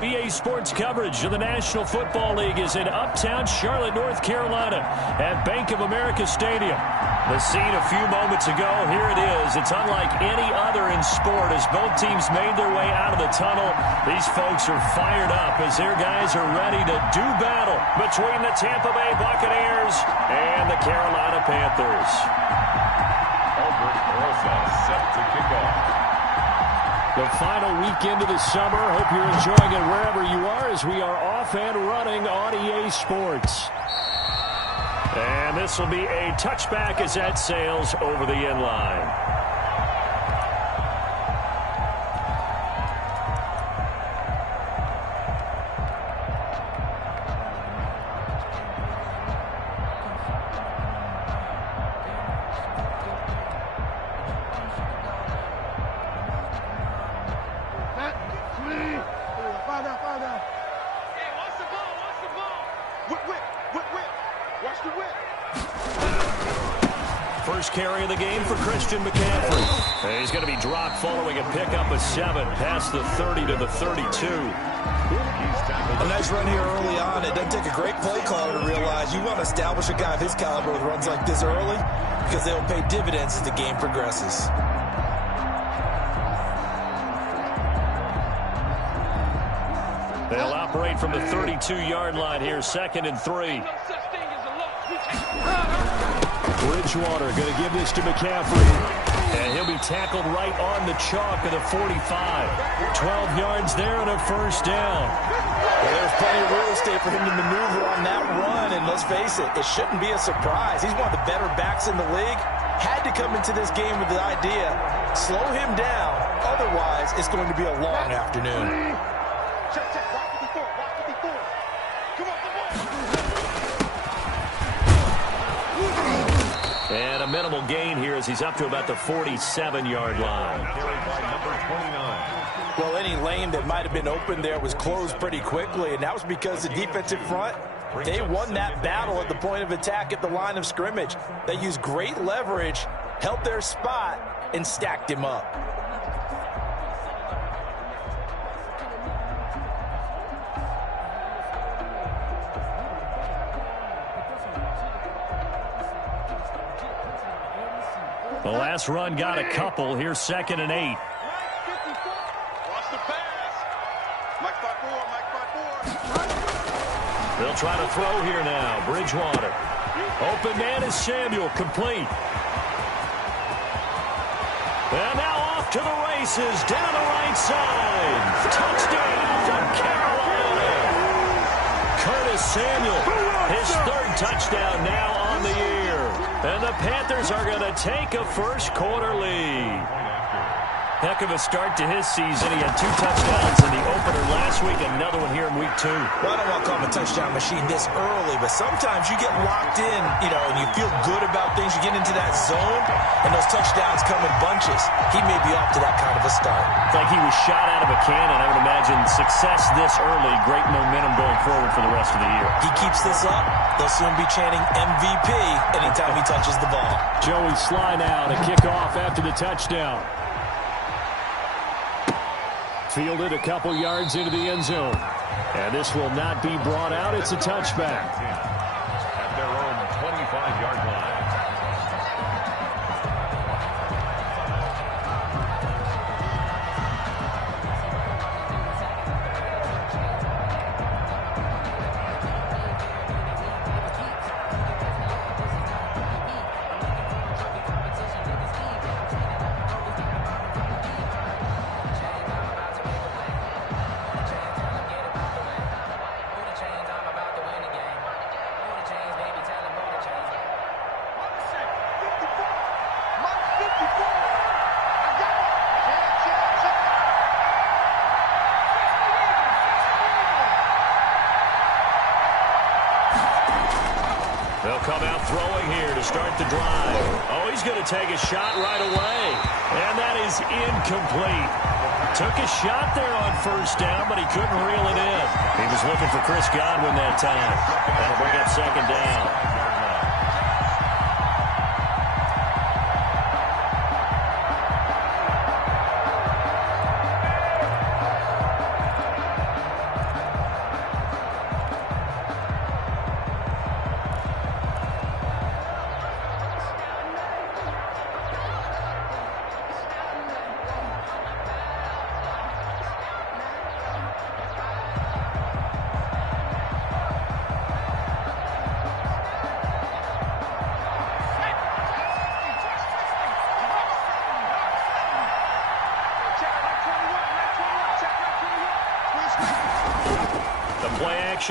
EA Sports coverage of the National Football League is in uptown Charlotte, North Carolina at Bank of America Stadium. The scene a few moments ago, here it is. It's unlike any other in sport as both teams made their way out of the tunnel. These folks are fired up as their guys are ready to do battle between the Tampa Bay Buccaneers and the Carolina Panthers. Set to kick off. The final weekend of the summer. Hope you're enjoying it wherever you are as we are off and running on EA Sports. And this will be a touchback as that sails over the end line. First carry of the game for Christian McCaffrey. And he's going to be dropped following a pickup of 7 past the 30 to the 32. A nice run here early on. It doesn't take a great play caller to realize you want to establish a guy of his caliber with runs like this early because they'll pay dividends as the game progresses. They'll operate from the 32-yard line here, 2nd and 3. Bridgewater going to give this to McCaffrey. And he'll be tackled right on the chalk of the 45. 12 yards there and a first down. Well, there's plenty of real estate for him to maneuver on that run. And let's face it, it shouldn't be a surprise. He's one of the better backs in the league. Had to come into this game with the idea, slow him down. Otherwise, it's going to be a long afternoon. And a minimal gain here as he's up to about the 47-yard line. Well, any lane that might have been open there was closed pretty quickly, and that was because the defensive front, they won that battle at the point of attack at the line of scrimmage. They used great leverage, held their spot, and stacked him up. The last run got a couple. Here's 2nd and 8. They'll try to throw here now. Bridgewater. Open man is Samuel. Complete. And now off to the races. Down the right side. Touchdown from Carolina. Curtis Samuel. His 3rd touchdown now on the year. And the Panthers are going to take a first-quarter lead. Heck of a start to his season. He had 2 touchdowns in the opener last week, another one here in week 2. Well, I don't want to call him a touchdown machine this early, but sometimes you get locked in, and you feel good about things. You get into that zone, and those touchdowns come in bunches. He may be off to that kind of a start. It's like he was shot out of a cannon. I would imagine success this early, great momentum going forward for the rest of the year. He keeps this up, they'll soon be chanting MVP anytime he touches the ball. Joey Sly now to kick off after the touchdown. Fielded a couple yards into the end zone. And this will not be brought out. It's a touchback. At their own 25-yard line. They'll come out throwing here to start the drive. Oh, he's going to take a shot right away. And that is incomplete. Took a shot there on first down, but he couldn't reel it in. He was looking for Chris Godwin that time. That'll bring up 2nd down.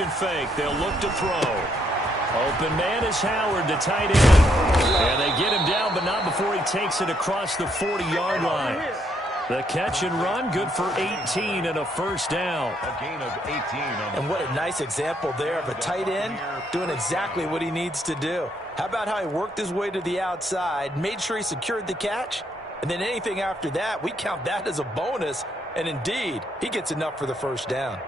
Formation fake. They'll look to throw. Open man is Howard, the tight end. And they get him down, but not before he takes it across the 40-yard line. The catch and run, good for 18 and a first down. A gain of 18. And what a nice example there of a tight end doing exactly what he needs to do. How about how he worked his way to the outside, made sure he secured the catch, and then anything after that, we count that as a bonus. And indeed, he gets enough for the first down.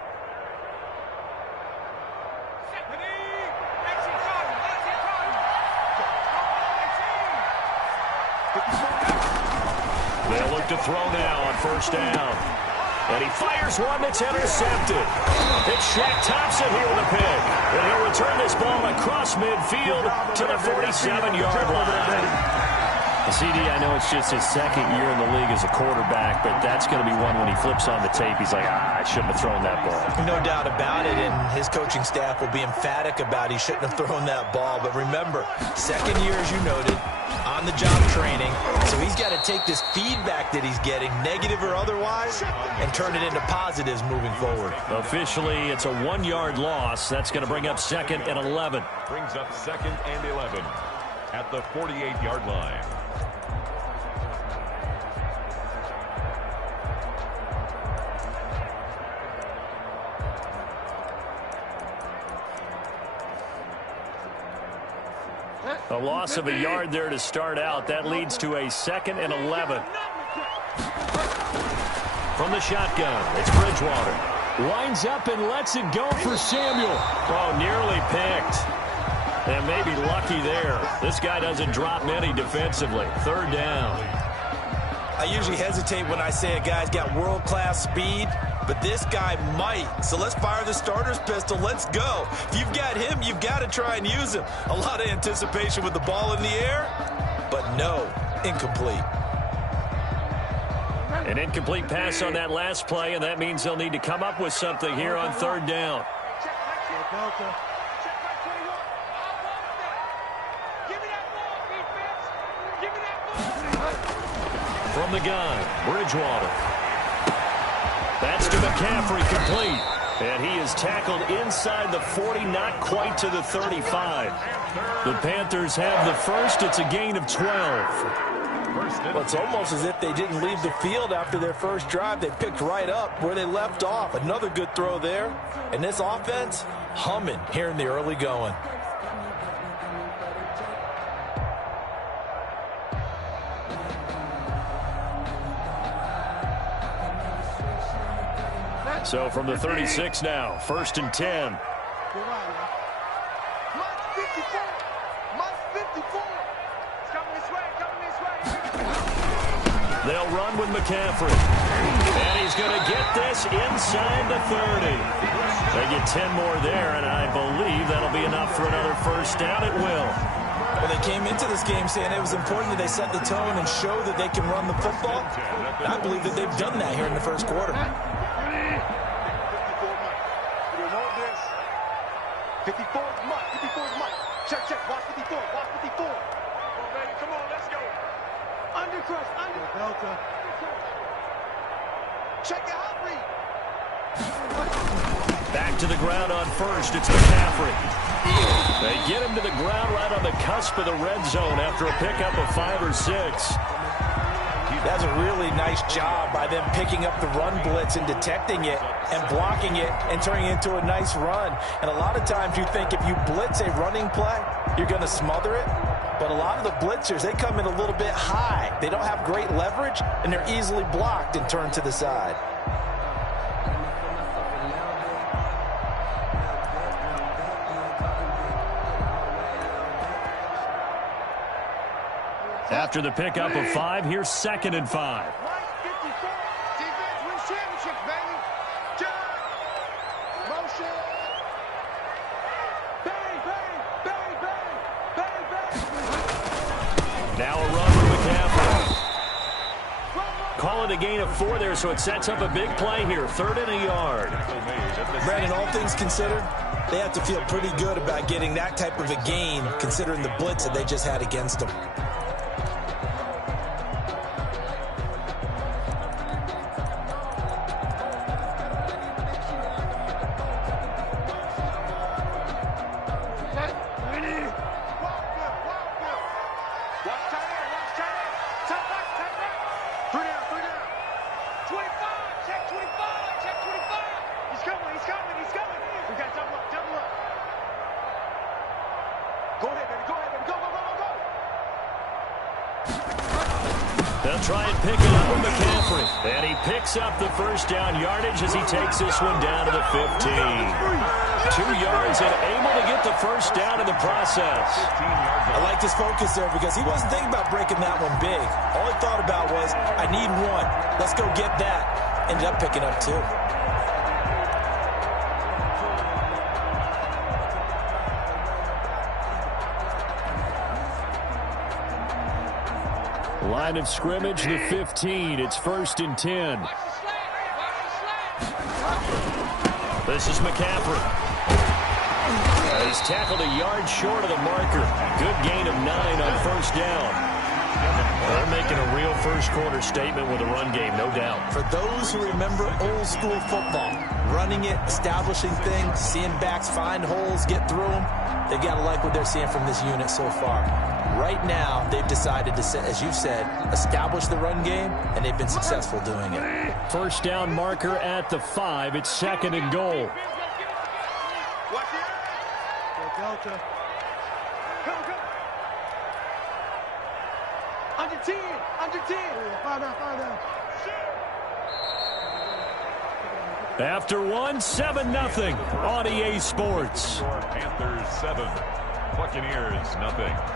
They'll look to throw now on first down. And he fires one that's intercepted. It's Shaq Thompson here with a pick. And he'll return this ball across midfield to the 47-yard line. CD, I know it's just his second year in the league as a quarterback, but that's going to be one when he flips on the tape. He's like, I shouldn't have thrown that ball. No doubt about it, and his coaching staff will be emphatic about he shouldn't have thrown that ball. But remember, second year, as you noted, on-the-job training, so he's got to take this feedback that he's getting, negative or otherwise, and turn it into positives moving forward. Officially, it's a 1-yard loss. That's going to bring up 2nd and 11. Brings up 2nd and 11 at the 48-yard line. A loss of a yard there to start out. That leads to a 2nd and 11. From the shotgun, it's Bridgewater. Lines up and lets it go for Samuel. Oh, nearly picked. And maybe lucky there. This guy doesn't drop many defensively. 3rd down. I usually hesitate when I say a guy's got world-class speed, but this guy might. So let's fire the starter's pistol. Let's go. If you've got him, you've got to try and use him. A lot of anticipation with the ball in the air, but no, incomplete. An incomplete pass on that last play, and that means they'll need to come up with something here on 3rd down. From the gun, Bridgewater. That's to McCaffrey, complete. And he is tackled inside the 40, not quite to the 35. The Panthers have the first. It's a gain of 12. Well, it's almost as if they didn't leave the field after their first drive. They picked right up where they left off. Another good throw there. And this offense, humming here in the early going. So from the 36 now, 1st and 10. They'll run with McCaffrey. And he's going to get this inside the 30. They get 10 more there, and I believe that'll be enough for another first down. It will. Well, they came into this game saying it was important that they set the tone and show that they can run the football. And I believe that they've done that here in the first quarter. 54 is Mike. 54 is Mike. Check, check. Watch 54. Watch 54. Come on, baby. Come on. Let's go. Under crush. Under. Delta. Check the hot read. Back to the ground on first. It's McCaffrey. They get him to the ground right on the cusp of the red zone after a pickup of 5 or 6. That's a really nice job by them picking up the run blitz and detecting it and blocking it and turning it into a nice run. And a lot of times you think if you blitz a running play, you're going to smother it. But a lot of the blitzers, they come in a little bit high. They don't have great leverage, and they're easily blocked and turned to the side. After the pickup of 5, here's 2nd and 5. Now a run for McCaffrey. Call it a gain of 4 there, so it sets up a big play here. 3rd and a yard. Brandon, all things considered, they have to feel pretty good about getting that type of a gain considering the blitz that they just had against them. They'll try and pick it up with McCaffrey. And he picks up the first down yardage as he takes this one down to the 15. 2 yards and able to get the first down in the process. I like his focus there because he wasn't thinking about breaking that one big. All he thought about was, I need one. Let's go get that. Ended up picking up 2. Line of scrimmage, the 15. It's 1st and 10. This is McCaffrey. He's tackled a yard short of the marker. Good gain of 9 on first down. They're making a real first-quarter statement with a run game, no doubt. For those who remember old-school football, running it, establishing things, seeing backs find holes, get through them, they've got to like what they're seeing from this unit so far. Right now, they've decided to, as you've said, establish the run game, and they've been successful doing it. First down marker at the 5. It's 2nd and goal. Watch it. Delta. Come. Under 10. Under 10. Find out. After 1, 7-0 on EA Sports. Panthers 7, Buccaneers 0.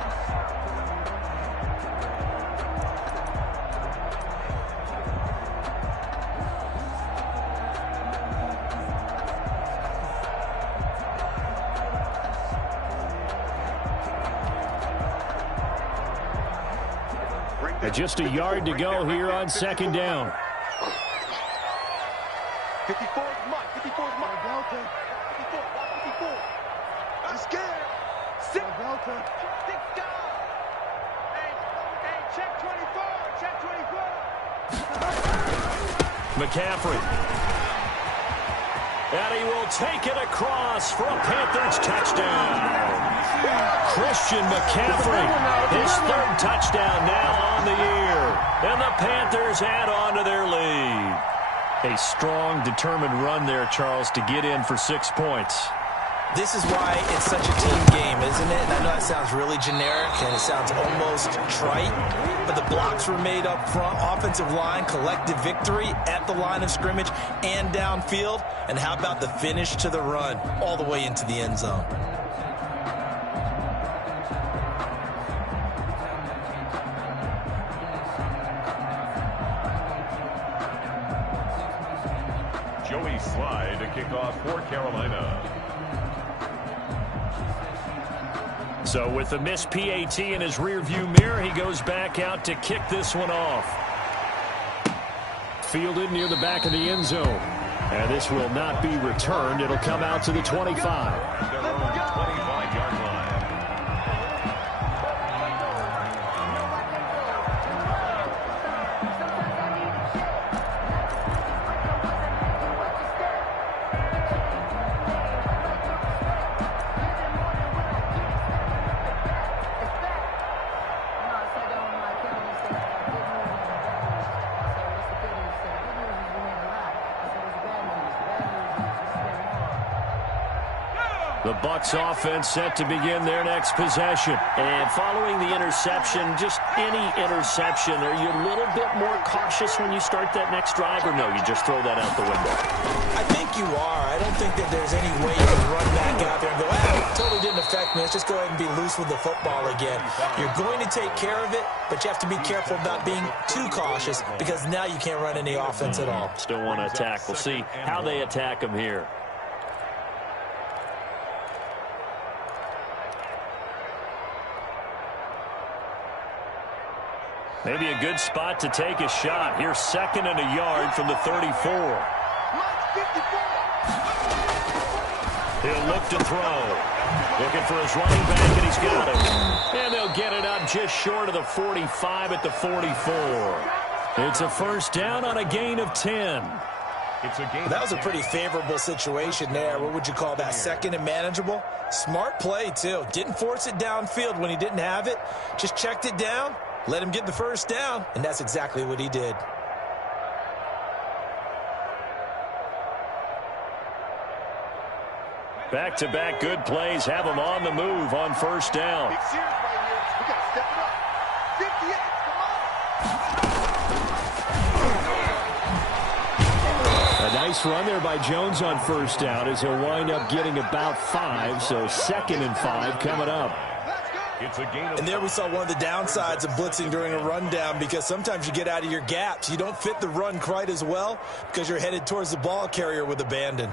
Just a yard to go here on 2nd down. 54's Mike. 54's Mike. Delta. 54. Watch 54. I'm scared. 6. Delta. 6 down. Hey, check 24. Check 24. McCaffrey. And he will take it across for a Panthers touchdown. Christian McCaffrey, his 3rd touchdown now on the year. And the Panthers add on to their lead. A strong, determined run there, Charles, to get in for 6 points. This is why it's such a team game, isn't it? And I know that sounds really generic and it sounds almost trite, but the blocks were made up front, offensive line, collective victory at the line of scrimmage and downfield. And how about the finish to the run all the way into the end zone? Joey Slye to kick off for Carolina. So with the missed PAT in his rearview mirror, he goes back out to kick this one off. Fielded near the back of the end zone. And this will not be returned. It'll come out to the 25. Their own 25-yard line. The Bucs offense set to begin their next possession. And following the interception, just any interception, are you a little bit more cautious when you start that next drive, or no, you just throw that out the window? I think you are. I don't think that there's any way you can run back out there and go, it totally didn't affect me. Let's just go ahead and be loose with the football again. You're going to take care of it, but you have to be careful about being too cautious because now you can't run any offense at all. Still want to attack. We'll see how they attack him here. Maybe a good spot to take a shot. Here's 2nd and a yard from the 34. He'll look to throw. Looking for his running back, and he's got it. And they'll get it up just short of the 45 at the 44. It's a first down on a gain of 10. That was a pretty favorable situation there. What would you call that? 2nd and manageable? Smart play, too. Didn't force it downfield when he didn't have it. Just checked it down. Let him get the first down, and that's exactly what he did. Back-to-back good plays have him on the move on first down. Big series right here. We got to step it up. 58. Nice run there by Jones on first down as he'll wind up getting about 5. So 2nd and 5 coming up. It's a gain of and there we saw one of the downsides of blitzing during a rundown, because sometimes you get out of your gaps. You don't fit the run quite as well because you're headed towards the ball carrier with abandon.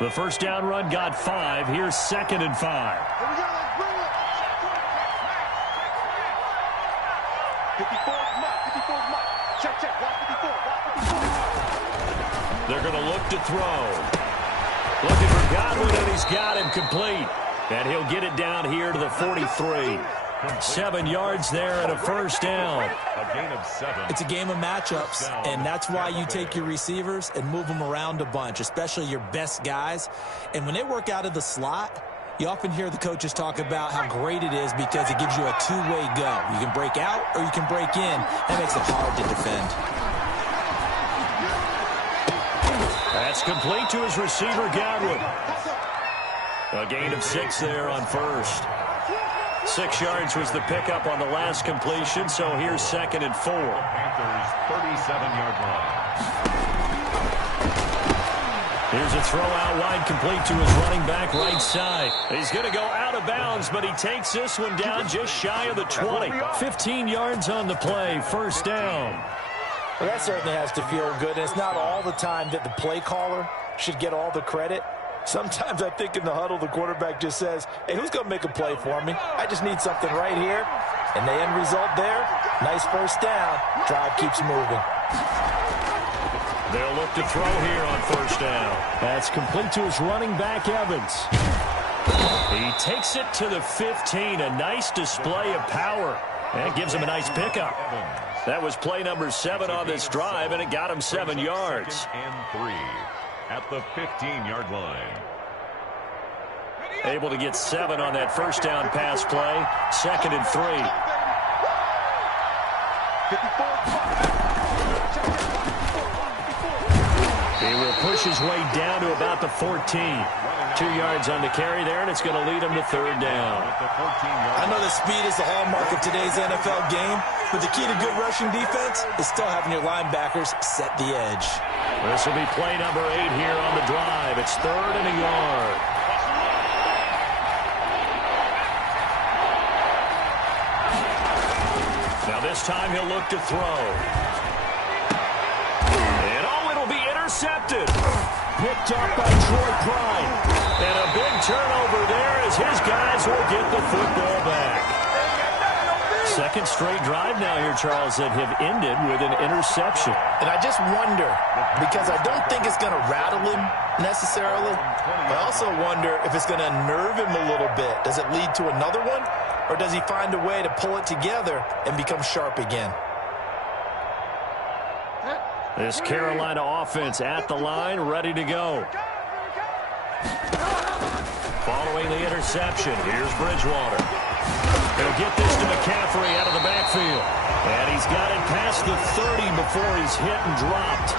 The first down run got 5. Here's 2nd and 5. 54 mark. Check. Watch 54. They're going to look to throw. Looking for Godwin, and he's got him complete. And he'll get it down here to the 43. 7 yards there and a first down. a gain of 7. It's a game of matchups, and that's why you take your receivers and move them around a bunch, especially your best guys. And when they work out of the slot, you often hear the coaches talk about how great it is because it gives you a two-way go. You can break out or you can break in. That makes it hard to defend. That's complete to his receiver, Godwin. A gain of 6 there on first. 6 yards was the pickup on the last completion, so here's 2nd and 4. Panthers 37-yard line. Here's a throw out wide, complete to his running back right side. He's going to go out of bounds, but he takes this one down just shy of the 20. 15 yards on the play, first down. Well, that certainly has to feel good. And it's not all the time that the play caller should get all the credit. Sometimes I think in the huddle, the quarterback just says, hey, who's going to make a play for me? I just need something right here. And the end result there, nice first down. Drive keeps moving. They'll look to throw here on first down. That's complete to his running back, Evans. He takes it to the 15. A nice display of power. And gives him a nice pickup. That was play number 7 on this drive, and it got him 7 yards. 2nd and 3 at the 15-yard line. Able to get 7 on that first down pass play. 2nd and 3. 54. He will push his way down to about the 14. 2 yards on the carry there, and it's going to lead him to third down. I know that speed is the hallmark of today's NFL game, but the key to good rushing defense is still having your linebackers set the edge. This will be play number 8 here on the drive. It's 3rd and a yard. Now this time he'll look to throw. And it'll be intercepted. Picked up by Troy Prime. And a big turnover there as his guys will get the football back. Second straight drive now here, Charles, that have ended with an interception. And I just wonder, because I don't think it's going to rattle him necessarily, but I also wonder if it's going to unnerve him a little bit. Does it lead to another one, or does he find a way to pull it together and become sharp again? This Carolina offense at the line, ready to go. Following the interception, here's Bridgewater. He'll get this to McCaffrey out of the backfield. And he's got it past the 30 before he's hit and dropped.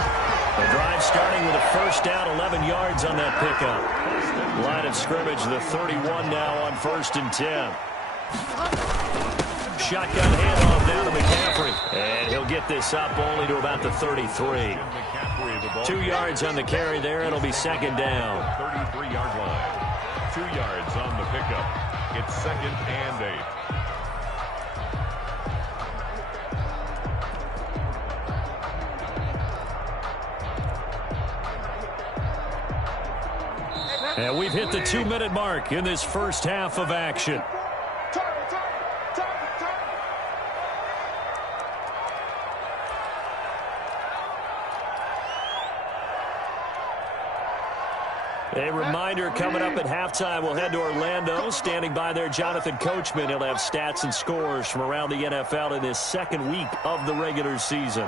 The drive starting with a first down, 11 yards on that pickup. Line of scrimmage, the 31 now on 1st and 10. Shotgun handoff down to McCaffrey. And he'll get this up only to about the 33. 2 yards on the carry there. It'll be 2nd down. 33-yard line. 2 yards on the pickup. It's 2nd and 8. And we've hit the 2-minute mark in this first half of action. A reminder, coming up at halftime, we'll head to Orlando. Standing by there, Jonathan Coachman. He'll have stats and scores from around the NFL in this second week of the regular season.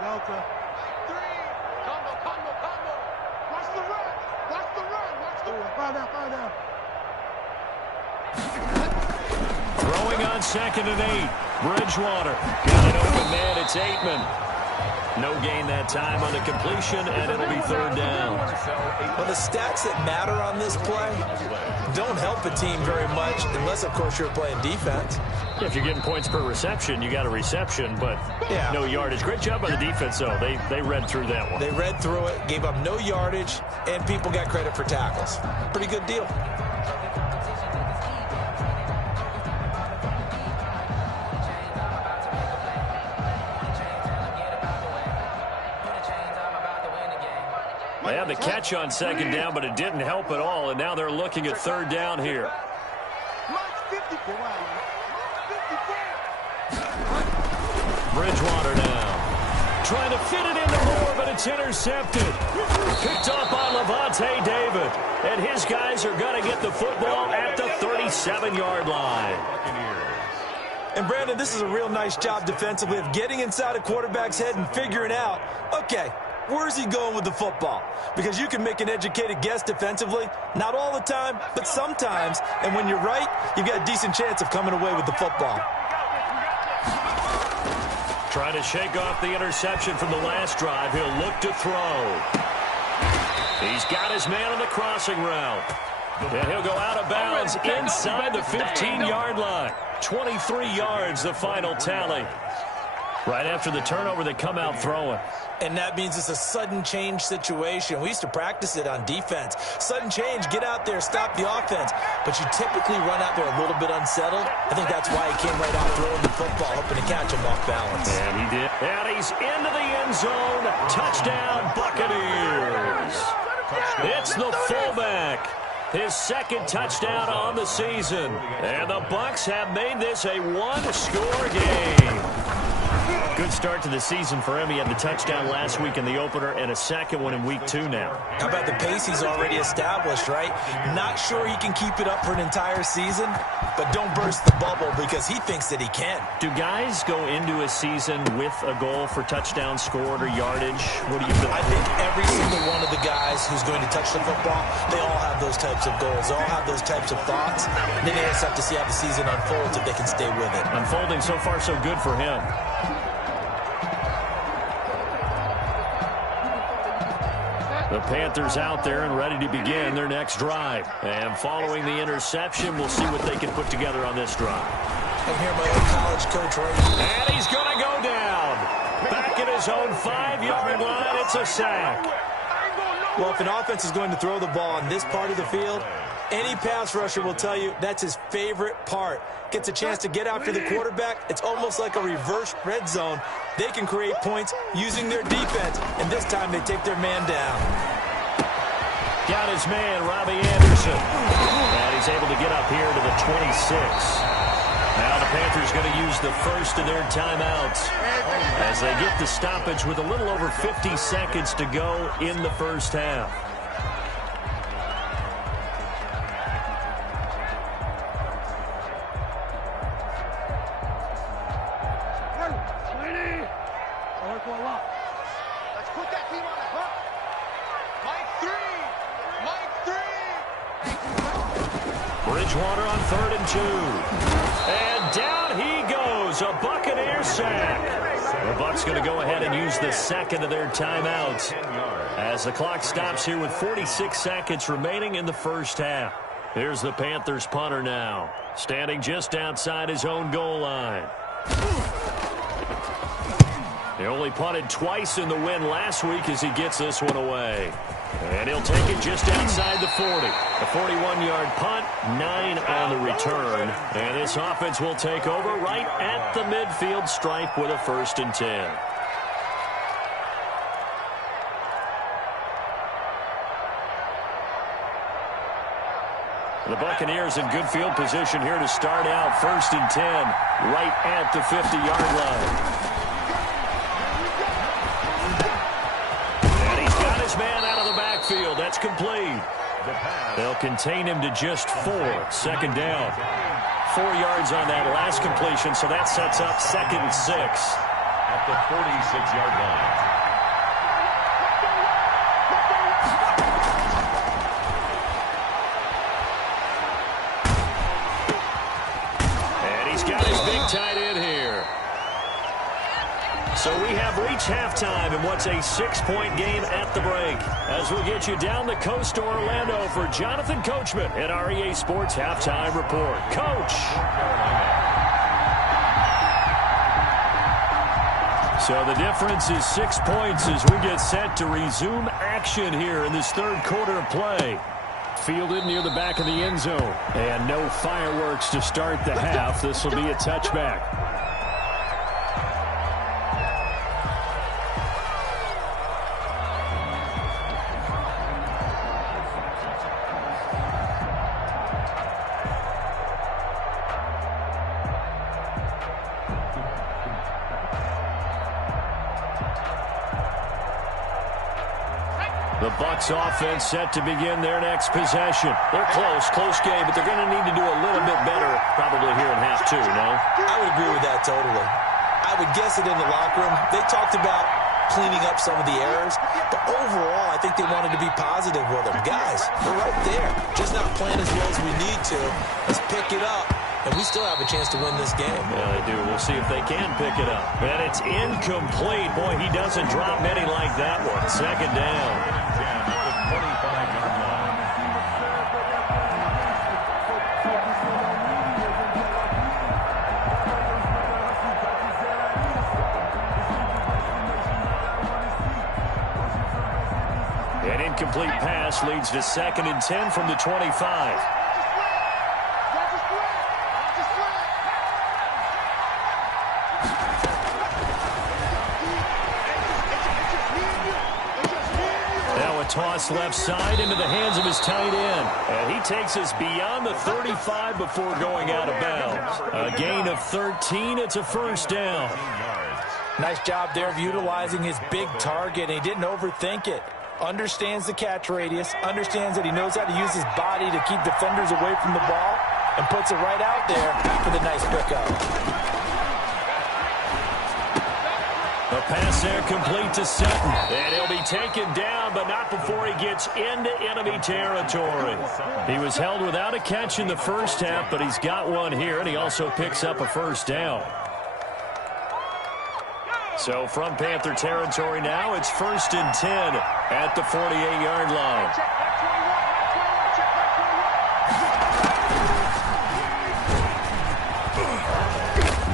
Delta. 3. Combo. Watch the run. Find out. Throwing on 2nd and 8. Bridgewater. Got an open man. It's Aitman. No gain that time on the completion, and it'll be third down. Well, the stats that matter on this play don't help a team very much unless, of course, you're playing defense. If you're getting points per reception, you got a reception, but no yardage. Great job by the defense, though. They read through that one. They read through it, gave up no yardage, and people got credit for tackles. Pretty good deal. They had the catch on second down, but it didn't help at all, and now they're looking at third down here. Bridgewater now. Trying to fit it into Moore, but it's intercepted. Picked up by Levante David. And his guys are going to get the football at the 37-yard line. And, Brandon, this is a real nice job defensively of getting inside a quarterback's head and figuring out, okay, where's he going with the football? Because you can make an educated guess defensively. Not all the time, but sometimes. And when you're right, you've got a decent chance of coming away with the football. Trying to shake off the interception from the last drive. He'll look to throw. He's got his man on the crossing route. And he'll go out of bounds inside the 15-yard line. 23 yards, the final tally. Right after the turnover, they come out throwing. And that means it's a sudden change situation. We used to practice it on defense. Sudden change, get out there, stop the offense. But you typically run out there a little bit unsettled. I think that's why he came right out throwing the football, hoping to catch him off balance. And he did. And he's into the end zone. Touchdown, Buccaneers. It's the fullback. His second touchdown on the season. And the Bucs have made this a one-score game. Good start to the season for him. He had the touchdown last week in the opener and a second one in week 2 now. How about the pace he's already established, right? Not sure he can keep it up for an entire season, but don't burst the bubble because he thinks that he can. Do guys go into a season with a goal for touchdowns scored or yardage? What do you think? I think every single one of the guys who's going to touch the football, they all have those types of goals. They all have those types of thoughts. And then they just have to see how the season unfolds if they can stay with it. Unfolding so far so good for him. The Panthers out there and ready to begin their next drive. And following the interception, we'll see what they can put together on this drive. I'm here, my old college coach, right? And he's going to go down. Back at his own 5-yard line, it's a sack. Well, if an offense is going to throw the ball on this part of the field, any pass rusher will tell you that's his favorite part. Gets a chance to get after the quarterback. It's almost like a reverse red zone. They can create points using their defense, and this time they take their man down. Got his man, Robbie Anderson. And he's able to get up here to the 26. Now the Panthers going to use the first of their timeouts as they get the stoppage with a little over 50 seconds to go in the first half. Bridgewater on 3rd and 2. And down he goes. A Buccaneer sack. The Bucs going to go ahead and use the second of their timeouts as the clock stops here with 46 seconds remaining in the first half. Here's the Panthers punter now, standing just outside his own goal line. He only punted twice in the win last week as he gets this one away. And he'll take it just outside the 40. A 41-yard punt, 9 on the return. And this offense will take over right at the midfield stripe with a 1st and 10. The Buccaneers in good field position here to start out 1st and 10 right at the 50-yard line. Man out of the backfield. That's complete. They'll contain him to just 4. 2nd down. 4 yards on that last completion, so that sets up 2nd and 6. At the 46-yard line. And he's got his big tight end here. So we have reached halftime in what's a 6-point game at the break. As we'll get you down the coast to Orlando for Jonathan Coachman at our EA Sports Halftime Report. Coach. So the difference is 6 points as we get set to resume action here in this third quarter of play. Fielded near the back of the end zone. And no fireworks to start the half. This will be a touchback. The Bucs offense set to begin their next possession. They're close game, but they're going to need to do a little bit better probably here in half two, no? I would agree with that totally. I would guess it in the locker room. They talked about cleaning up some of the errors, but overall, I think they wanted to be positive with them. Guys, we're right there. Just not playing as well as we need to. Let's pick it up, and we still have a chance to win this game. Yeah, they do. We'll see if they can pick it up. And it's incomplete. Boy, he doesn't drop many like that one. Second down. An incomplete pass leads to 2nd and 10 from the 25. Toss left side into the hands of his tight end. And he takes us beyond the 35 before going out of bounds. A gain of 13. It's a first down. Nice job there of utilizing his big target. And he didn't overthink it. Understands the catch radius. Understands that he knows how to use his body to keep defenders away from the ball. And puts it right out there for the nice pickup. The pass there complete to Sutton. And he'll be taken down, but not before he gets into enemy territory. He was held without a catch in the first half, but he's got one here, and he also picks up a first down. So from Panther territory now, it's 1st and 10 at the 48-yard line.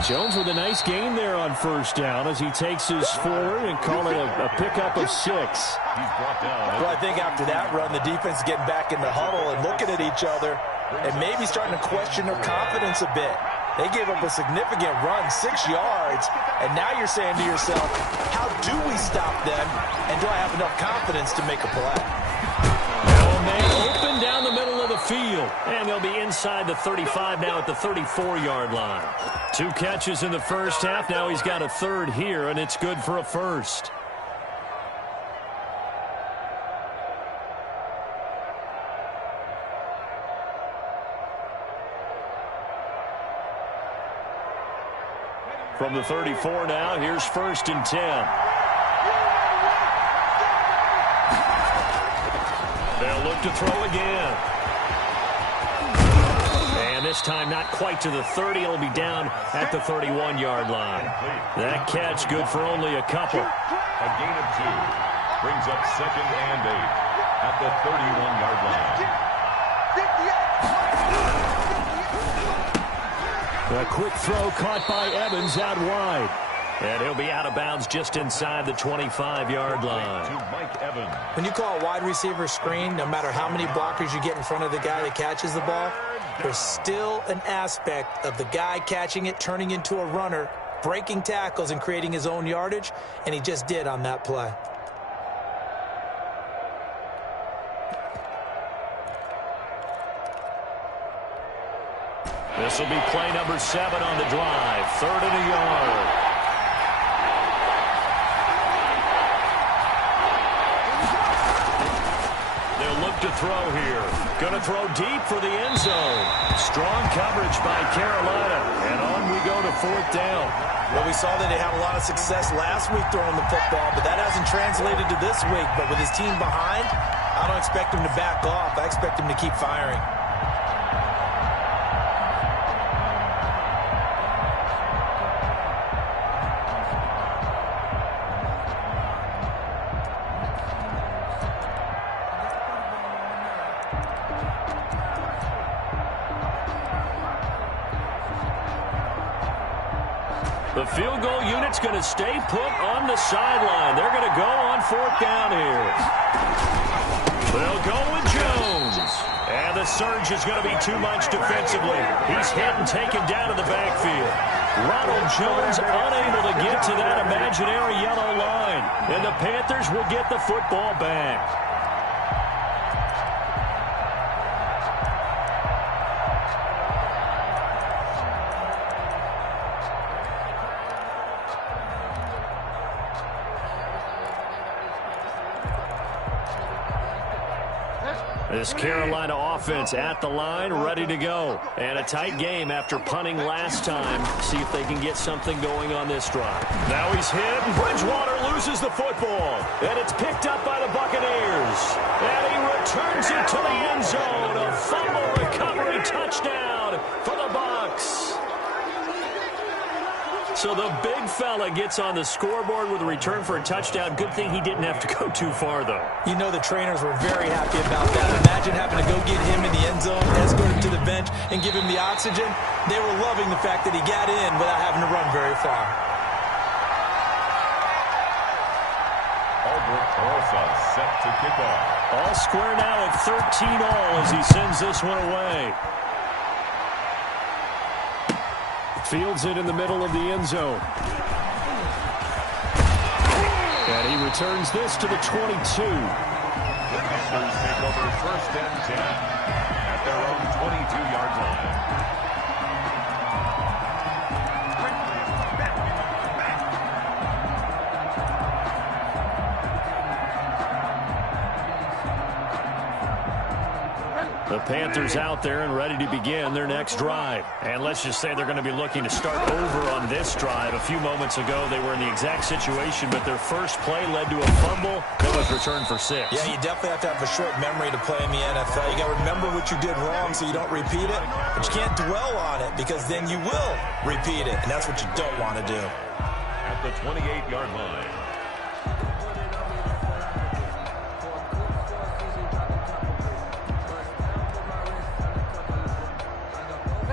Jones with a nice gain there on first down as he takes his forward and call it a pickup of 6. Well, I think after that run, the defense is getting back in the huddle and looking at each other and maybe starting to question their confidence a bit. They gave up a significant run, 6 yards, and now you're saying to yourself, how do we stop them, and do I have enough confidence to make a play? Open down the middle of the field, and they'll be inside the 35 now at the 34-yard line. 2 catches in the first half. Now he's got a third here, and it's good for a first. From the 34 now, here's 1st and 10. They'll look to throw again. And this time not quite to the 30. It'll be down at the 31-yard line. That catch good for only a couple. A gain of 2. Brings up 2nd and 8 at the 31-yard line. A quick throw caught by Evans out wide. And he'll be out of bounds just inside the 25-yard line. When you call a wide receiver screen, no matter how many blockers you get in front of the guy that catches the ball, there's still an aspect of the guy catching it, turning into a runner, breaking tackles and creating his own yardage, and he just did on that play. This will be play number 7 on the drive. 3rd and a yard. They'll look to throw here. Going to throw deep for the end zone. Strong coverage by Carolina. And on we go to 4th down. Well, we saw that they had a lot of success last week throwing the football, but that hasn't translated to this week. But with his team behind, I don't expect him to back off. I expect him to keep firing. The field goal unit's going to stay put on the sideline. They're going to go on 4th down here. They'll go with Jones. And the surge is going to be too much defensively. He's hit and taken down to the backfield. Ronald Jones unable to get to that imaginary yellow line. And the Panthers will get the football back. This Carolina offense at the line, ready to go. And a tight game after punting last time. See if they can get something going on this drive. Now he's hit, and Bridgewater loses the football. And it's picked up by the Buccaneers. And he returns it to the end zone. A fumble recovery touchdown for the Bucs. So the big fella gets on the scoreboard with a return for a touchdown. Good thing he didn't have to go too far, though. You know the trainers were very happy about that. Imagine having to go get him in the end zone, escort him to the bench, and give him the oxygen. They were loving the fact that he got in without having to run very far. Set to kick off. All square now at 13 all as he sends this one away. Fields it in the middle of the end zone. And he returns this to the 22. The Panthers take over 1st and 10 at their own 22-yard line. The Panthers out there and ready to begin their next drive. And let's just say they're going to be looking to start over on this drive. A few moments ago, they were in the exact situation, but their first play led to a fumble that was returned for 6. Yeah, you definitely have to have a short memory to play in the NFL. You got to remember what you did wrong so you don't repeat it. But you can't dwell on it because then you will repeat it, and that's what you don't want to do. At the 28-yard line.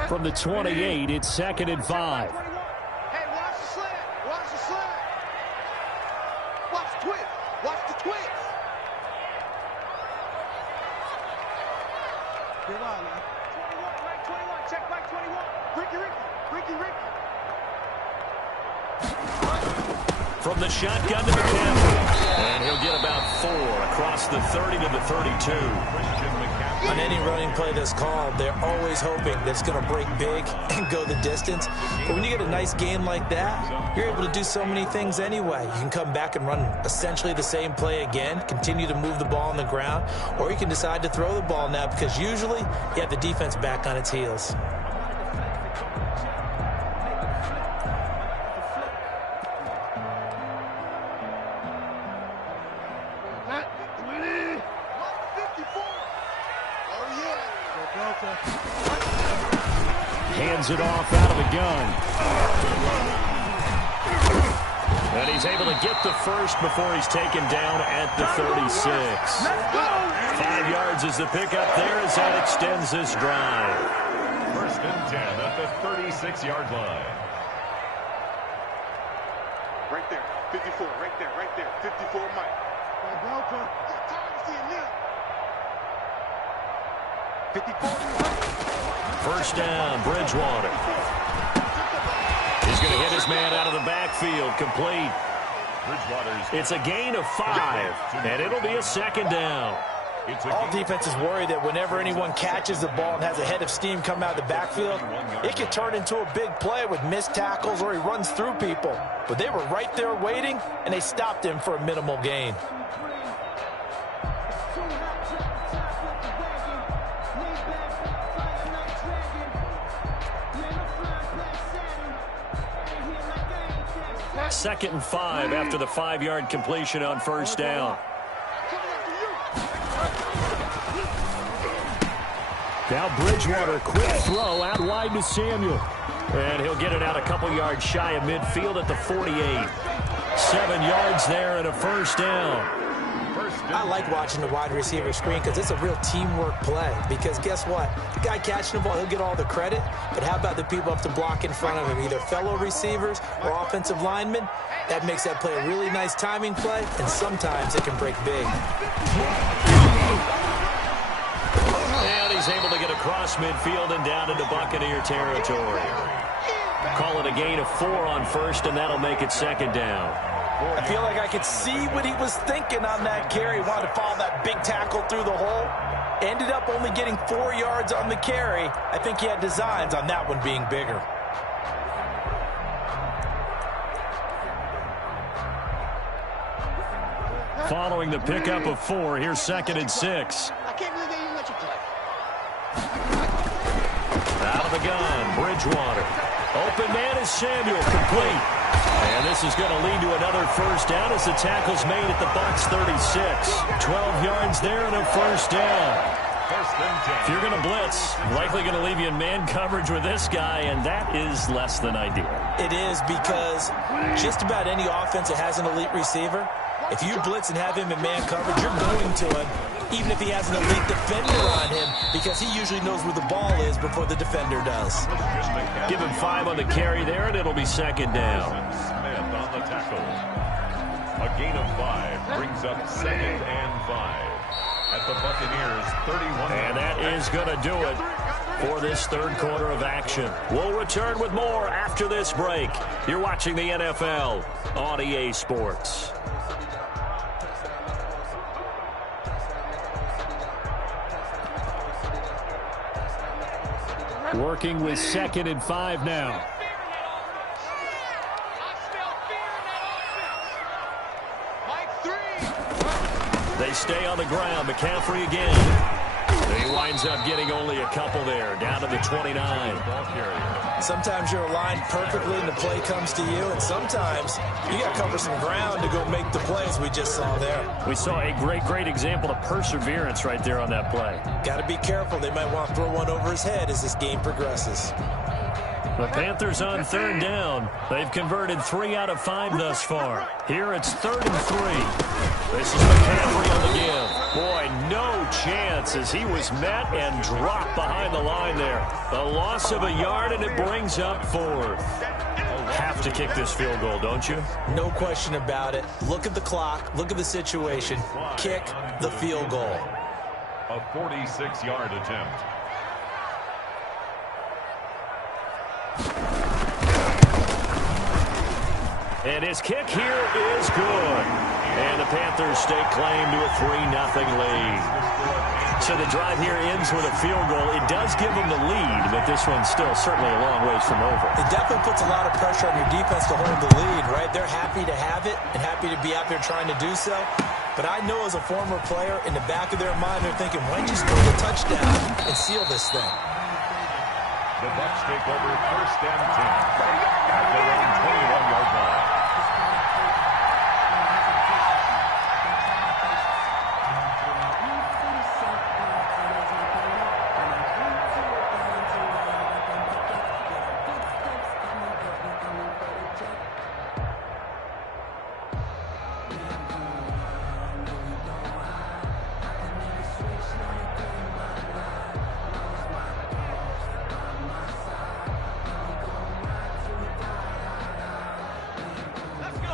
From the 28, it's 2nd and 5. Hey, watch the slant. Watch the slant. Watch the twist. Watch the twist. Get wild, man. 21, right 21. Check right 21. Ricky. From the shotgun to McCaffrey. And he'll get about 4 across the 30 to the 32. On any running play that's called, they're always hoping that it's going to break big and go the distance. But when you get a nice game like that, you're able to do so many things anyway. You can come back and run essentially the same play again, continue to move the ball on the ground, or you can decide to throw the ball now because usually you have the defense back on its heels. Hands it off out of the gun. And he's able to get the first before he's taken down at the 36. 5 yards is the pickup there as that extends this drive. 1st and 10 at the 36-yard line. Right there. 54. Right there. 54, Mike. Delta. 54. 1st down, Bridgewater. He's going to hit his man out of the backfield, complete. It's a gain of 5, and it'll be a 2nd down. All defenses worry that whenever anyone catches the ball and has a head of steam come out of the backfield, it can turn into a big play with missed tackles or he runs through people. But they were right there waiting, and they stopped him for a minimal gain. Second and 5 after the 5-yard completion on 1st down. Now Bridgewater, quick throw out wide to Samuel. And he'll get it out a couple yards shy of midfield at the 48. 7 yards there and a 1st down. 1st I like watching the wide receiver screen because it's a real teamwork play. Because guess what? The guy catching the ball, he'll get all the credit. But how about the people up to block in front of him, either fellow receivers or offensive linemen? That makes that play a really nice timing play, and sometimes it can break big. And he's able to get across midfield and down into Buccaneer territory. Call it a gain of 4 on first, and that'll make it second down. I feel like I could see what he was thinking on that carry. He wanted to follow that big tackle through the hole. Ended up only getting 4 yards on the carry. I think he had designs on that one being bigger. Following the pickup of 4, here's 2nd and 6. I can't believe they even let you play. Out of the gun, Bridgewater. Open man is Samuel, complete. And this is going to lead to another first down as the tackle's made at the Bucs 36. 12 yards there and a first down. If you're going to blitz, likely going to leave you in man coverage with this guy, and that is less than ideal. It is, because just about any offense that has an elite receiver, if you blitz and have him in man coverage, you're going to him, even if he has an elite defender on him, because he usually knows where the ball is before the defender does. Give him 5 on the carry there, and it'll be second down. Smith on the tackle. A gain of 5 brings up 2nd and 5 at the Buccaneers 31. And that is going to do it for this third quarter of action. We'll return with more after this break. You're watching the NFL on EA Sports. Working with 2nd and 5 now. They stay on the ground. McCaffrey again. He winds up getting only a couple there, down to the 29. Sometimes you're aligned perfectly and the play comes to you, and sometimes you got to cover some ground to go make the plays we just saw there. We saw a great example of perseverance right there on that play. Got to be careful. They might want to throw one over his head as this game progresses. The Panthers on 3rd down. They've converted 3 out of 5 thus far. Here it's 3rd and 3. This is McCaffrey on the give. Boy, no chance as he was met and dropped behind the line there. A loss of a yard, and it brings up 4th. Have to kick this field goal, don't you? No question about it. Look at the clock. Look at the situation. Kick the field goal. A 46-yard attempt. And his kick here is good. And the Panthers stake claim to a 3-0 lead. So the drive here ends with a field goal. It does give them the lead, but this one's still certainly a long ways from over. It definitely puts a lot of pressure on your defense to hold the lead, right? They're happy to have it and happy to be out there trying to do so. But I know as a former player, in the back of their mind, they're thinking, why don't you score the touchdown and seal this thing? The Bucs take over 1st and 10 at their own 21-yard line.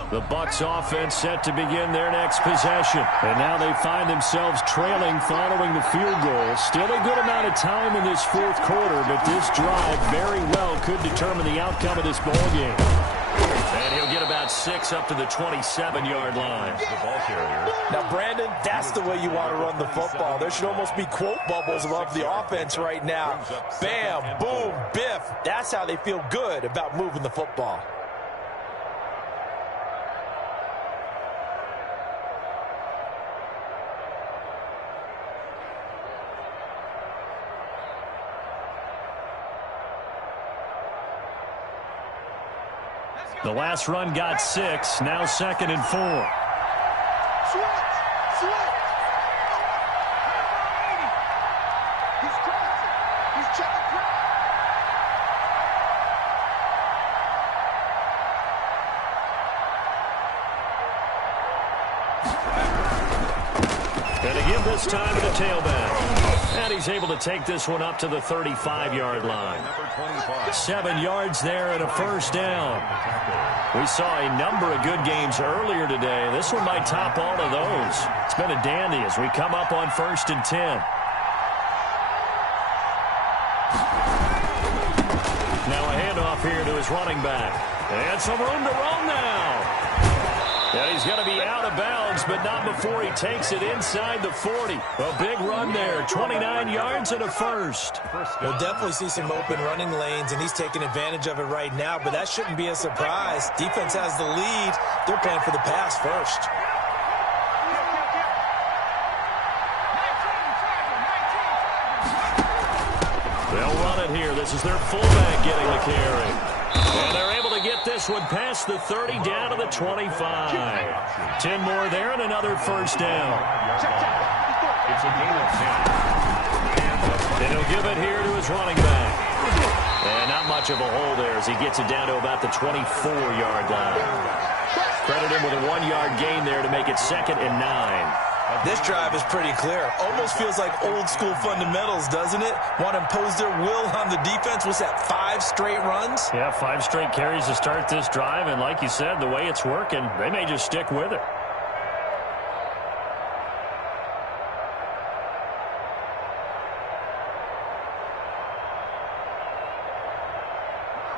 The Bucs offense set to begin their next possession. And now they find themselves trailing following the field goal. Still a good amount of time in this 4th quarter, but this drive very well could determine the outcome of this ball game. And he'll get about 6 up to the 27-yard line. The ball carrier. Now, Brandon, that's the way you want to run the football. There should almost be quote bubbles above the offense right now. Bam, boom, biff. That's how they feel good about moving the football. The last run got 6, now 2nd and 4. Switch! He's crossing. He's checking. second, this time to the tailback. And he's able to take this one up to the 35-yard line. 7 yards there and a first down. We saw a number of good games earlier today. This one might top all of those. It's been a dandy as we come up on 1st and 10. Now a handoff here to his running back. And some room to roam now. And he's going to be out of bounds, but not before he takes it inside the 40. A big run there, 29 yards and a first. We'll definitely see some open running lanes, and he's taking advantage of it right now, but that shouldn't be a surprise. Defense has the lead. They're playing for the pass first. They'll run it here. This is their fullback getting the carry. And they're able to get this one past the 30 down to the 25. 10 more there and another first down. It's a gain of 10. And he'll give it here to his running back. And not much of a hole there as he gets it down to about the 24-yard line. Credit him with a 1-yard gain there to make it 2nd and 9. This drive is pretty clear. Almost feels like old-school fundamentals, doesn't it? Want to impose their will on the defense. What's that, 5 straight runs? Yeah, 5 straight carries to start this drive. And like you said, the way it's working, they may just stick with it.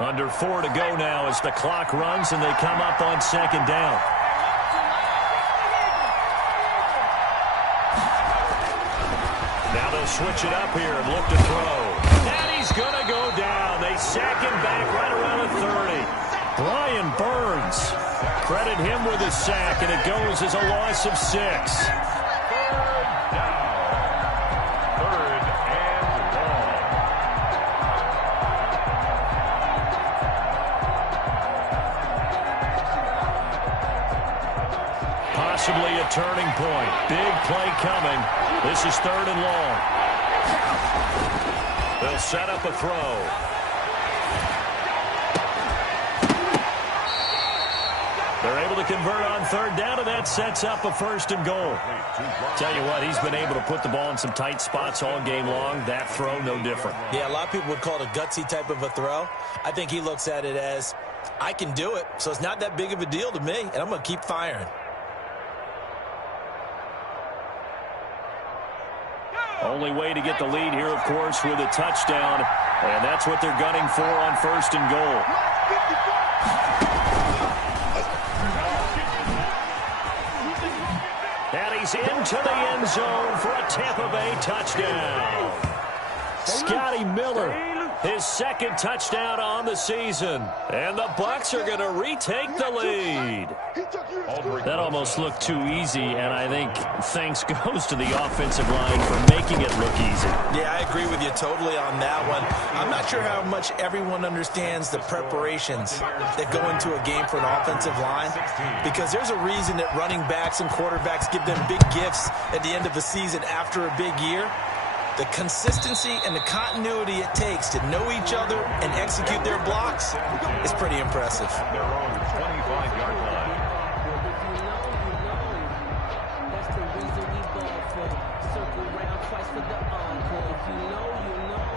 Under 4 to go now as the clock runs and they come up on 2nd down. Now they'll switch it up here and look to throw. And he's going to go down. They sack him back right around the 30. Brian Burns. Credit him with a sack, and it goes as a loss of 6. Possibly a turning point. Big play coming. This is 3rd and long. They'll set up a throw. They're able to convert on 3rd down, and that sets up a 1st and goal. Tell you what, he's been able to put the ball in some tight spots all game long. That throw, no different. Yeah, a lot of people would call it a gutsy type of a throw. I think he looks at it as, I can do it, so it's not that big of a deal to me, and I'm going to keep firing. Only way to get the lead here, of course, with a touchdown. And that's what they're gunning for on 1st and goal. And he's into the end zone for a Tampa Bay touchdown. Scotty Miller, his 2nd touchdown on the season. And the Bucs are going to retake the lead. That almost looked too easy, and I think thanks goes to the offensive line for making it look easy. Yeah, I agree with you totally on that one. I'm not sure how much everyone understands the preparations that go into a game for an offensive line, because there's a reason that running backs and quarterbacks give them big gifts at the end of a season after a big year. The consistency and the continuity it takes to know each other and execute their blocks is pretty impressive. Their own 25-yard line. That's the reason we go for circle round twice for the encore. If you know, you know.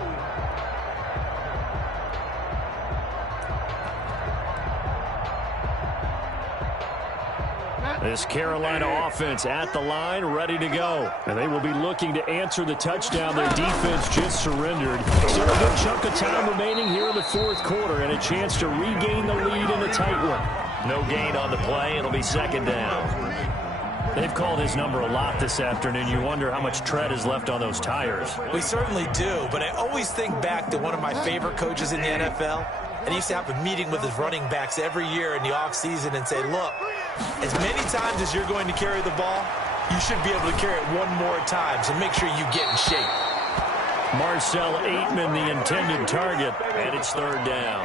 This Carolina offense at the line, ready to go. And they will be looking to answer the touchdown their defense just surrendered. Still a good chunk of time remaining here in the 4th quarter and a chance to regain the lead in a tight one. No gain on the play. It'll be 2nd down. They've called his number a lot this afternoon. You wonder how much tread is left on those tires. We certainly do, but I always think back to one of my favorite coaches in the NFL. And he used to have a meeting with his running backs every year in the offseason and say, look, as many times as you're going to carry the ball, you should be able to carry it one more time, so make sure you get in shape. Marcel Aitman, the intended target, and it's 3rd down.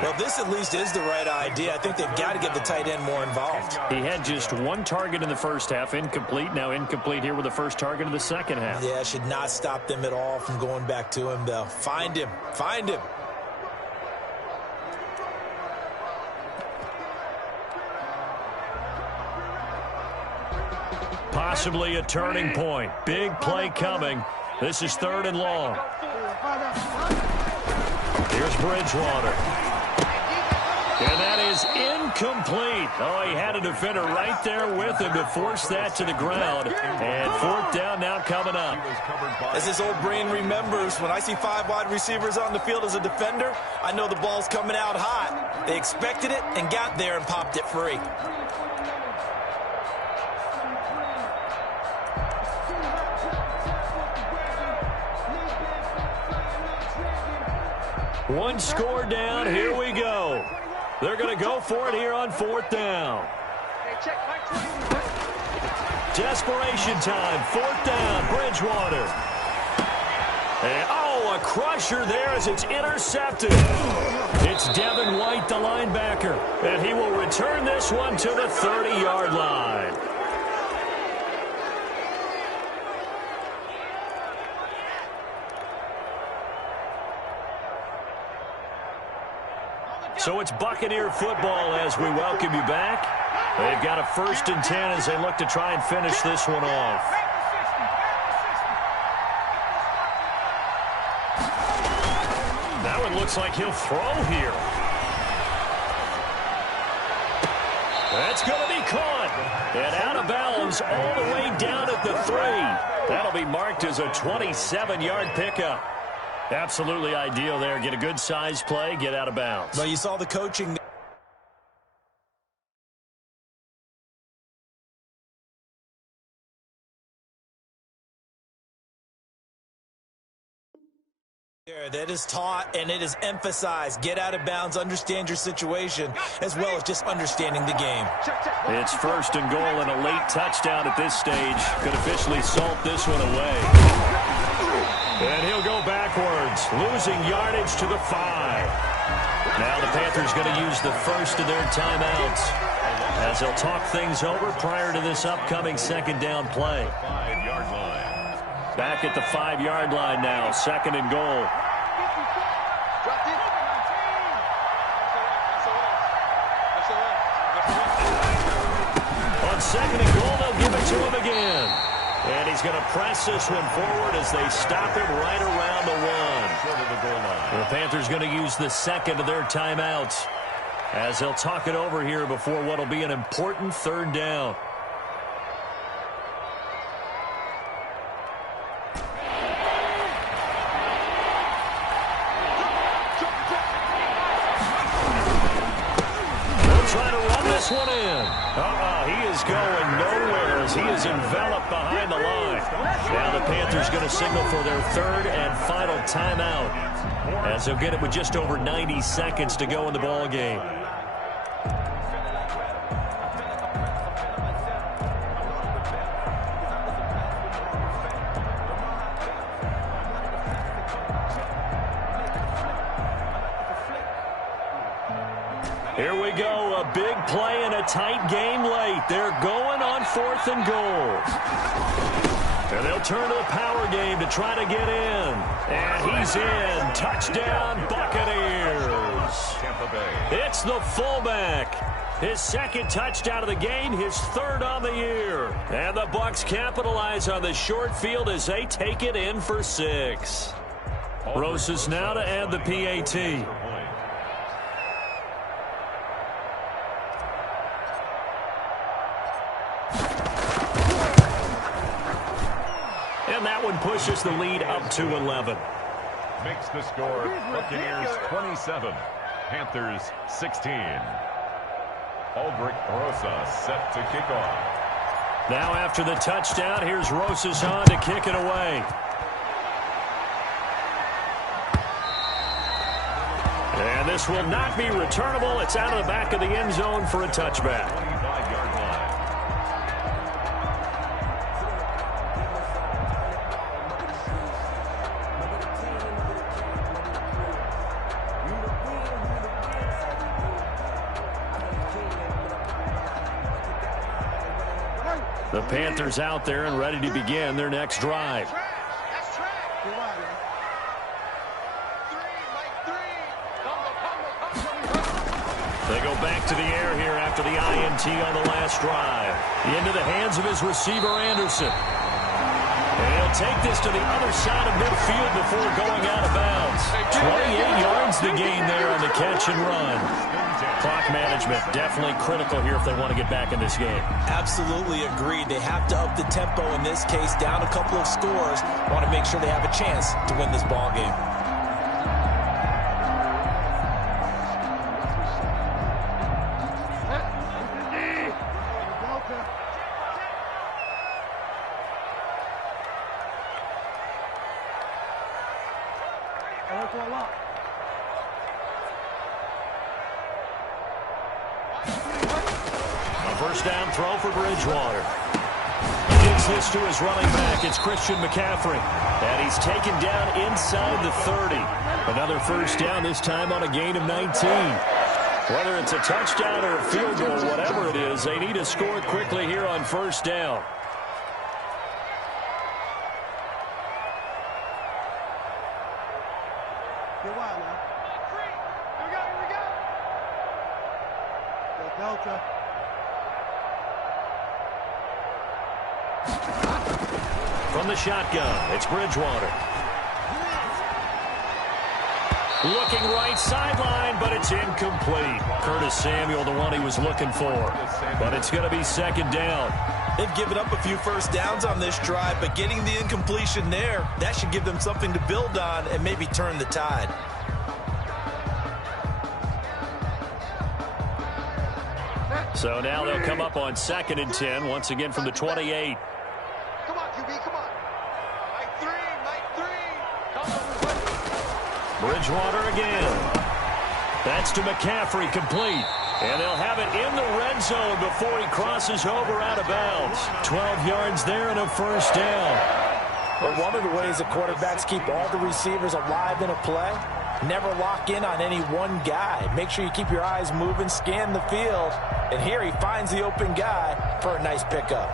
Well, this at least is the right idea. I think they've got to get the tight end more involved. He had just 1 target in the first half, incomplete. Now incomplete here with the first target of the second half. Yeah, should not stop them at all from going back to him, though. Find him. Find him. Possibly a turning point. Big play coming. This is 3rd and long. Here's Bridgewater. And that is incomplete. Oh, he had a defender right there with him to force that to the ground. And 4th down now coming up. As his old brain remembers, when I see 5 wide receivers on the field as a defender, I know the ball's coming out hot. They expected it and got there and popped it free. One score down. Here we go. They're going to go for it here on 4th down. Desperation time. 4th down. Bridgewater. And, oh, a crusher there as it's intercepted. It's Devin White, the linebacker. And he will return this one to the 30-yard line. So it's Buccaneer football as we welcome you back. They've got a 1st and 10 as they look to try and finish this one off. That one looks like he'll throw here. That's going to be caught. And out of bounds all the way down at the 3. That'll be marked as a 27-yard pickup. Absolutely ideal there. Get a good size play, get out of bounds. Well, you saw the coaching there that is taught and it is emphasized. Get out of bounds, understand your situation, as well as just understanding the game. It's 1st and goal and a late touchdown at this stage. Could officially salt this one away. And he'll go backwards, losing yardage to the 5. Now the Panthers going to use the first of their timeouts as they'll talk things over prior to this upcoming 2nd down play. 5-yard line. Back at the 5-yard line now, 2nd and goal. On 2nd and goal, they'll give it to him again. And he's going to press this one forward as they stop him right around the 1. The Panthers going to use the 2nd of their timeouts as they'll talk it over here before what will be an important 3rd down. They'll try to run this one in. He is going nowhere as he is enveloped behind the line. Now the Panthers going to signal for their 3rd and final timeout as they'll get it with just over 90 seconds to go in the ball game. Here we go, a big play and a tight game late. They're going on 4th and goal. And they'll turn to the power game to try to get in. And he's in. Touchdown, Buccaneers. It's the fullback. His 2nd touchdown of the game, his 3rd on the year. And the Bucs capitalize on the short field as they take it in for 6. Rosas now to add the PAT. And that one pushes the lead up to 11. Makes the score Buccaneers 27, Panthers 16. Aldrich Rosas set to kick off. Now after the touchdown, here's Rosas on to kick it away. And this will not be returnable. It's out of the back of the end zone for a touchback. 25-yard line. The Panthers out there and ready to begin their next drive. They go back to the air here after the INT on the last drive. Into the hands of his receiver, Anderson. And he'll take this to the other side of midfield before going out of bounds. 28 yards to gain there on the catch and run. Clock management definitely critical here if they want to get back in this game. Absolutely agreed. They have to up the tempo in this case, down a couple of scores. Want to make sure they have a chance to win this ball game. First down throw for Bridgewater. Gives this to his running back. It's Christian McCaffrey. And he's taken down inside the 30. Another first down, this time on a gain of 19. Whether it's a touchdown or a field goal, whatever it is, they need to score quickly here on first down. Delta. From the shotgun, it's Bridgewater. Looking right sideline, but it's incomplete. Curtis Samuel, the one he was looking for. But it's going to be second down. They've given up a few first downs on this drive, but getting the incompletion there, that should give them something to build on and maybe turn the tide. So now they'll come up on 2nd and 10, once again from the 28. Come on, QB, come on. Mike 3. Bridgewater again. That's to McCaffrey, complete. And they'll have it in the red zone before he crosses over out of bounds. 12 yards there and a first down. But one of the ways the quarterbacks keep all the receivers alive in a play, never lock in on any one guy. Make sure you keep your eyes moving, scan the field. And here he finds the open guy for a nice pickup.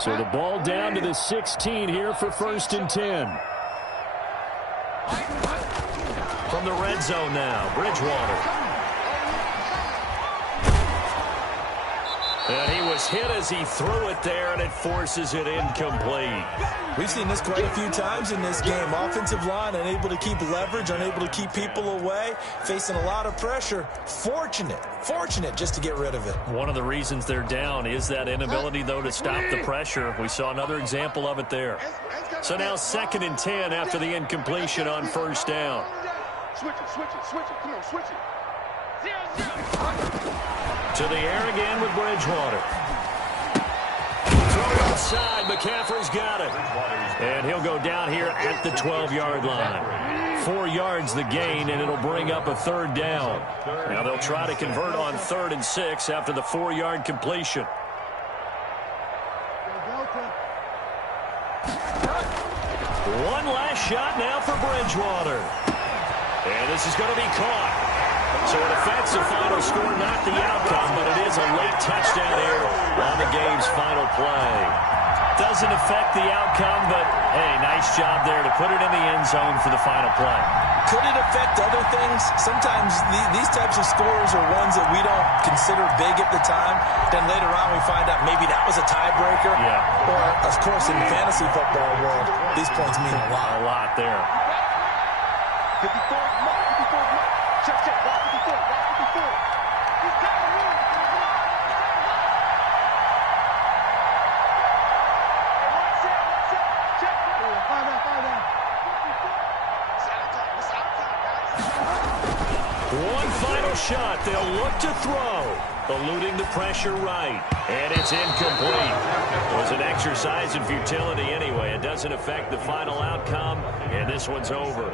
So the ball down to the 16 here for 1st and 10. From the red zone now, Bridgewater. And he was hit as he threw it there, and it forces it incomplete. We've seen this quite a few times in this game. Offensive line unable to keep leverage, unable to keep people away, facing a lot of pressure. Fortunate just to get rid of it. One of the reasons they're down is that inability, though, to stop the pressure. We saw another example of it there. So now 2nd and 10 after the incompletion on first down. Switch it. Come on, switch it. 0-0. To the air again with Bridgewater. Throw inside. McCaffrey's got it. And he'll go down here at the 12-yard line. 4 yards the gain, and it'll bring up a 3rd down. Now they'll try to convert on 3rd and 6 after the 4-yard completion. One last shot now for Bridgewater. And this is going to be caught. So it affects the final score, not the outcome, but it is a late touchdown error on the game's final play. Doesn't affect the outcome, but, hey, nice job there to put it in the end zone for the final play. Could it affect other things? Sometimes these types of scores are ones that we don't consider big at the time. Then later on we find out maybe that was a tiebreaker. Yeah. Or, of course, in the fantasy football world, these points mean a lot. A lot there. 54. Check. Block 54. He's got the room. What's it? Check. Find out. It's outside, guys. One final shot. They'll look to throw. Eluding the pressure right. And it's incomplete. It was an exercise in futility anyway. It doesn't affect the final outcome, and this one's over.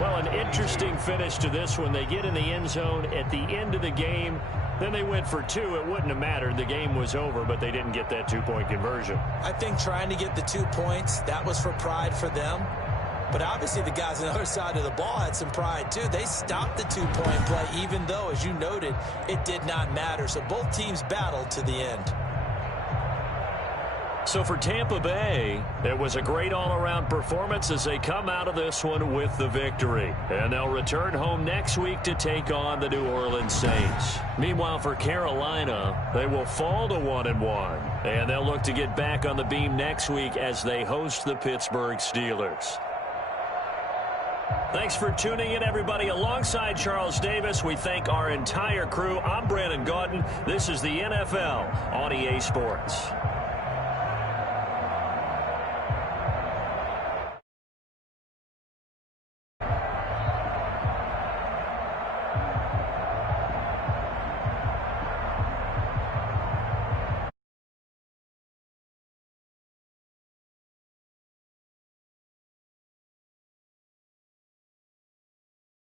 Well, an interesting finish to this one. They get in the end zone at the end of the game. Then they went for 2. It wouldn't have mattered. The game was over, but they didn't get that 2-point conversion. I think trying to get the 2 points, that was for pride for them. But obviously the guys on the other side of the ball had some pride too. They stopped the 2-point play, even though, as you noted, it did not matter. So both teams battled to the end. So for Tampa Bay, it was a great all-around performance as they come out of this one with the victory. And they'll return home next week to take on the New Orleans Saints. Meanwhile, for Carolina, they will fall to 1-1. And they'll look to get back on the beam next week as they host the Pittsburgh Steelers. Thanks for tuning in, everybody. Alongside Charles Davis, we thank our entire crew. I'm Brandon Gaudin. This is the NFL on EA Sports.